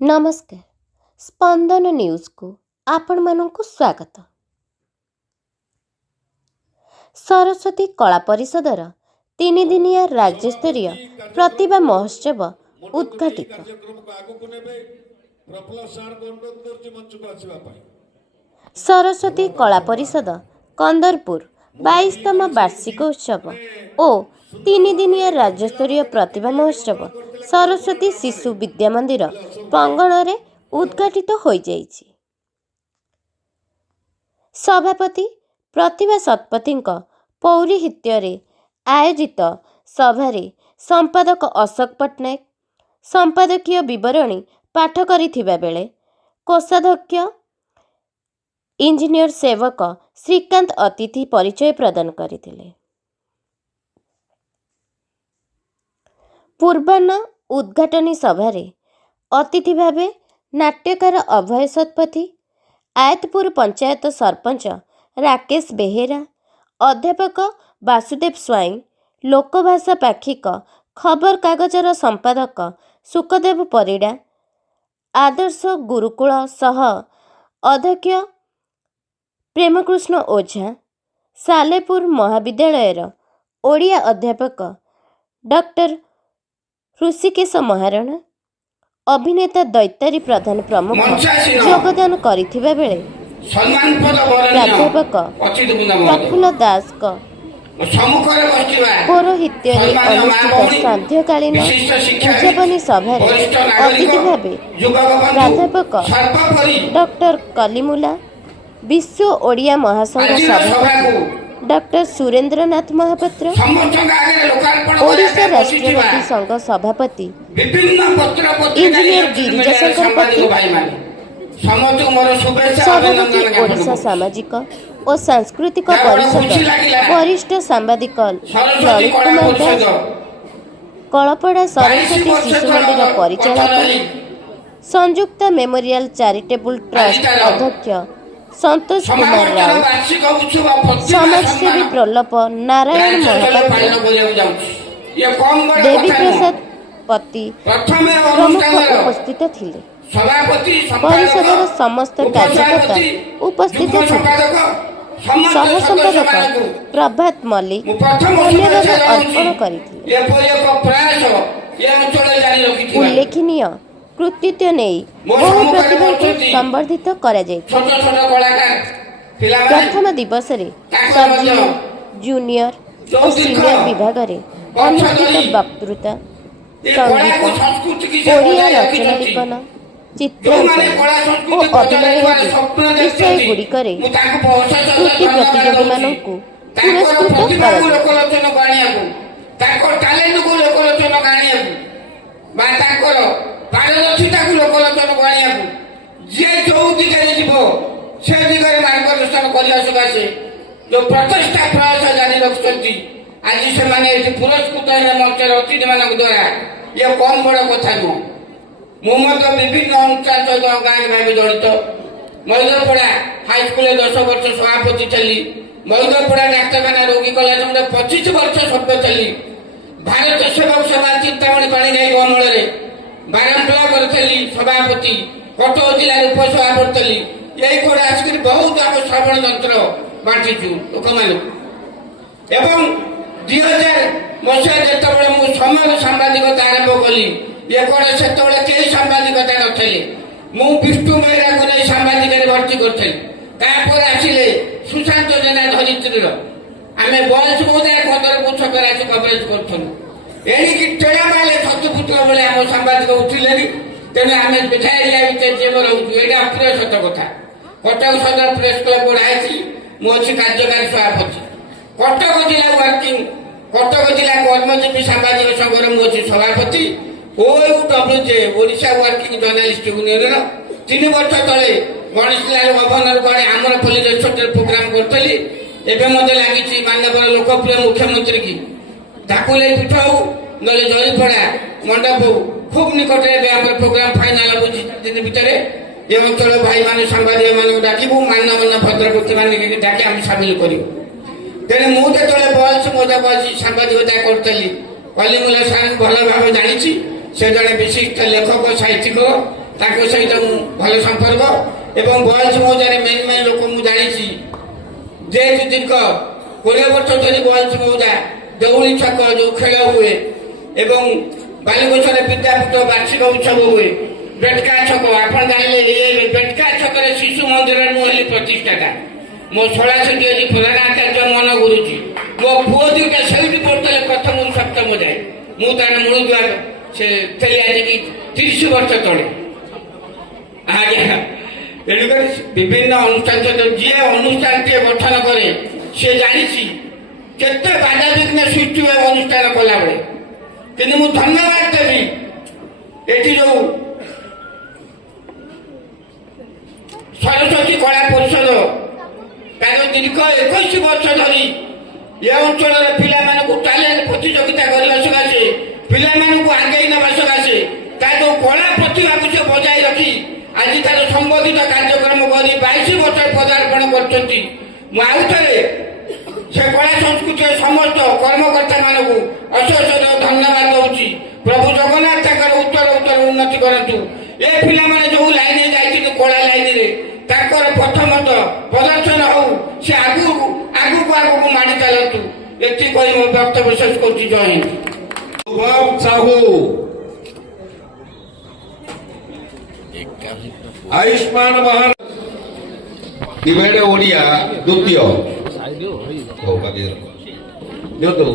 नमस्कार। स्पंदन न्यूज को आपण मानंकु स्वागत। सरस्वती कला परिषदर 3 दिनिया राज्यस्तरीय प्रतिभा महोत्सव उद्घाटित। सरस्वती कला परिषद कंदरपुर 22तम वार्षिक उत्सव और 3 दिनिया राज्यस्तरीय प्रतिभा महोत्सव सरस्वती शिशु विद्या मंदिर प्रांगण में उद्घाटित हो जाइछि। सभापति प्रतिभा शतपथी पौरोहित्य आयोजित सभारे संपादक अशोक पट्टनायक संपादकीय विवरणी पाठ करिथिबा बेले कोषाध्यक्ष इंजीनियर सेवक श्रीकांत अतिथि परिचय प्रदान करथिले। पूर्वाह्न उद्घाटनी सभारे अतिथि भावे नाट्यकार अभय शतपथी, आयतपुर पंचायत सरपंच राकेश बेहेरा, अध्यापक वासुदेव स्वाई, लोकभाषा पाक्षिक खबर कागजर संपादक सुखदेव परिड़ा, आदर्श गुरुकुल सह अध्यक्ष प्रेमकृष्ण ओझा, सालेपुर महाविद्यालयर ओडिया अध्यापक डॉक्टर ऋषिकेश महाराणा, अभिनेता दैतारी प्रधान प्रमुख योगदान करिथिबा बेले प्राध्यापक प्रफुल्ल दास पौरोहित्य अनुष्ठित साध्यकालीन उद्यापनी सभारे अतिथि भावे प्राध्यापक डॉक्टर कलिमुला, विश्व ओडिया महासंघ सभापति डॉक्टर सुरेंद्रनाथ महापात्र, ओडिशा राष्ट्रवादी संघ सभापति इंजीनियर गिरिजा शंकर सभापति ओडिशा सामाजिक और सांस्कृतिक परिषद वरिष्ठ सांबादिक ललित कुमार दास, कलपड़ा सरस्वती शिशु मंदिर परिचालक संयुक्त मेमोरियल चैरिटेबल ट्रस्ट अध्यक्ष संतोष कुमार राव, समाजसेवी प्रल्लभ नारायण महापात्र, देवी प्रसाद पति प्रमुख उपस्थित थिले। परिषदर समस्त कार्यकर्ता उपस्थित थिले। सह संपादक प्रभात मल्लिक धन्यवाद अर्पण करथिले। उल्लेखनीय कृतित्व नहीं बहु प्रतिभा को संवर्धित करा जाय। प्रथम दिवस रे सब जूनियर और सीनियर विभाग रे अनुष्ठित वक्तृता, संगीत, ओडिया रचना लिखन, चित्रांकन और अभिनय विषय गुड़िकरे कृति प्रतियोगी मानकु पुरस्कृत करा पारदर्शिता को लोकलोचन को जी जो दिगरे जीव से दिगरे मार्गदर्शन करने सकाशे जो प्रचेषा प्रयास जारी रखुंट आज से पुरस्कृत मंचर अतिथि मान द्वारा ये कम बड़ कथा नुह। मुझे विभिन्न अनुष्ठान सहित गाँव भाव जड़ित मैदरपड़ा हाईस्कूल 10 वर्ष सभापति थी। मैदरपड़ा डाक्तखाना रोगी कल्याण संघ 25 वर्ष सभ्य थी। भारत सेवक सभा चिंतामणि पाणिग्राही अमल बारंपला करी सभापति, कटक जिला उपसभापति थी। यही कोड आसिक बहुत आम श्रवण यंत्र बांटीचु लोक मान। 2000 मसीहा जिते मुझे समाज सांबादिकता आरंभ कली ये कोड से कई सांबादिकता नथिले। मु विष्णु मेहरा को नहीं सांबादिक भर्ती कर आसिले सुशांत जेना धरित्री आम बयस बोधाय 15 को छकरे आसी कवरेज करूँ एणिकी टेढ़ा मारे छतुपुत्र बेले आम सांबादिक उठिले तेणु आम बेठारिया भितर जी रोचु यहाँ अप्रिय सत कथा। कटक सदर प्रेस क्लब बढ़ाई मुझे कार्यकारी सभापति, कटक जिला वर्किंग कटक जिला कर्मजीवी सांबादिक संघर मुझे सभापति, ओयूडब्ल्यूजे ओडिशा वर्किंग जर्नालीस्ट यूनियन 3 वर्ष तले गणेश लाल गवर्नर गणे आमर पुलिस प्रोग्राम करी एवं लगी मानव लोकप्रिय मुख्यमंत्री की धाकुले पीठ हो ना जरीपड़ा मंडप खूब निकट में प्रोग्राम फाइनाल हो दिन भितर ये अंचल भाई मान सांबादिक मान डाकू मानव भद्रकृति मान डाक आम सामिल करूँ। तेणु मुझे बयस मोजा बयस सांबादिकता करी कलिमुला सार भल भाव जानी से जड़े विशिष्ट लेखक साहित्यिक ତାଙ୍କ ସହିତ ମୁଁ ଭଲ ସମ୍ପର୍କ ଏବଂ ବୟାଳିଶ ମୌଜାରେ ମେନ୍ ମେନ୍ ଲୋକ ମୁଁ ଜାଣିଛି। ଯେହେତୁ ଦୀର୍ଘ 20 ବର୍ଷ ଧରି ବୟାଳିଶ ମୌଜା ଦେଉଳି ଛକ ଯୋଉ ଖେଳ ହୁଏ ଏବଂ ବାଲୁଗଛରେ ବିଦ୍ୟାପୀଠ ବାର୍ଷିକ ଉତ୍ସବ ହୁଏ, ବେଟକା ଛକ ଆପଣ ଜାଣିଲେ ବେଟକା ଛକରେ ଶିଶୁ ମନ୍ଦିରରେ ମୁଁ ହେଲି ପ୍ରତିଷ୍ଠାତା। ମୋ ଶଳା ସେଠି ଅଛି ପ୍ରଧାନ ଆଚାର୍ଯ୍ୟ ମନ ଗୁରୁଜୀ। ମୋ ପୁଅ ଦୁଇଟା ସେଇଠି ପଢୁଥିଲେ ପ୍ରଥମରୁ ସପ୍ତମ ଯାଏ। ମୁଁ ତାର ମୂଳଦୁଆ ସେ ଥିଲି ଆଜିକି 30 ବର୍ଷ ତଳେ। ଆଜ୍ଞା, ତେଣୁକରି ବିଭିନ୍ନ ଅନୁଷ୍ଠାନ ସହିତ ଯିଏ ଅନୁଷ୍ଠାନଟିଏ ଗଠନ କରେ ସେ ଜାଣିଛି କେତେ ବାଧାବିଘ୍ନ ସୃଷ୍ଟି ହୁଏ ଅନୁଷ୍ଠାନ କଲାବେଳେ। କିନ୍ତୁ ମୁଁ ଧନ୍ୟବାଦ ଦେବି ଏଠି ଯୋଉ ସରସ୍ୱତୀ କଳା ପରିଷଦ ତାର ଦୀର୍ଘ 21 ବର୍ଷ ଧରି ଏ ଅଞ୍ଚଳର ପିଲାମାନଙ୍କୁ ଟ୍ୟାଲେଣ୍ଟ ପ୍ରତିଯୋଗିତା କରିବା ସକାଶେ, ପିଲାମାନଙ୍କୁ ଆଗେଇ ନେବା ସକାଶେ ତା ଯୋଉ କଳା ପ୍ରତିଭାକୁ ସେ ବଜାୟ ରଖି ଆଜି ତାର ସମ୍ବୋଧିତ କାର୍ଯ୍ୟକ୍ରମ କରି 22 ବର୍ଷ ପଦାର୍ପଣ କରିଛନ୍ତି। ମୁଁ ଆଉ ଥରେ ସେ କଳା ସଂସ୍କୃତିର ସମସ୍ତ କର୍ମକର୍ତ୍ତା ମାନଙ୍କୁ ଅଶେଷ ଧନ୍ୟବାଦ ଦଉଛି। ପ୍ରଭୁ ଜଗନ୍ନାଥ ତାଙ୍କର ଉତ୍ତର ଉନ୍ନତି କରନ୍ତୁ। ଏ ପିଲାମାନେ ଯୋଉ ଲାଇନରେ ଯାଇଛନ୍ତି କଳା ଲାଇନରେ ତାଙ୍କର ପ୍ରଥମତଃ ପ୍ରଦର୍ଶନ ହଉ, ସେ ଆଗକୁ ମାଡ଼ି ଚାଲନ୍ତୁ। ଏତିକି କହି ମୋ ବକ୍ତବ୍ୟ ଶେଷ କରୁଛି। ଜୟ ହିନ୍ଦ। ସାହୁ, ଆୟୁଷ୍ମାନ ମହାନ ଡିଭାଇଡ ଓଡ଼ିଆ ଦ୍ୱିତୀୟ ଦିଅନ୍ତୁ।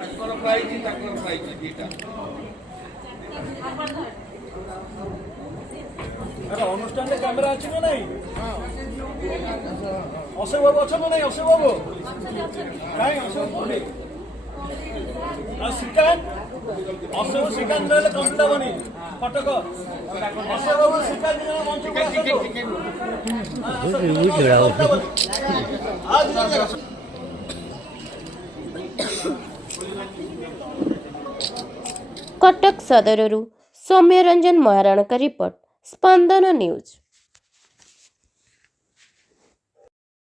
ତାଙ୍କର ପ୍ରାଇଜ ଦିଟା ଅନୁଷ୍ଠାନରେ କ୍ୟାମେରା ଅଛି ନା ନାଇଁ? ଅଶୋକ ବାବୁ ଅଛନ୍ତି ନା ନାଇଁ? ଅଶୋକ ବାବୁ କାଇଁ ଅଶୋକ କୋଉଠି? ଶ୍ରୀକାନ୍ତ ଅଶୋକ ଶ୍ରୀକାନ୍ତ ରହିଲେ କମ୍ପ୍ଲିଟ୍ ହବନି। କଟକ ଅଶୋକ ବାବୁ ଶ୍ରୀକାନ୍ତ ଜଣ ମଞ୍ଚକୁ कटक सदरରୁ ସୌମ୍ୟରଞ୍ଜନ ମହାରଣଙ୍କ ରିପୋର୍ଟ, ସ୍ପନ୍ଦନ ନ୍ୟୁଜ୍।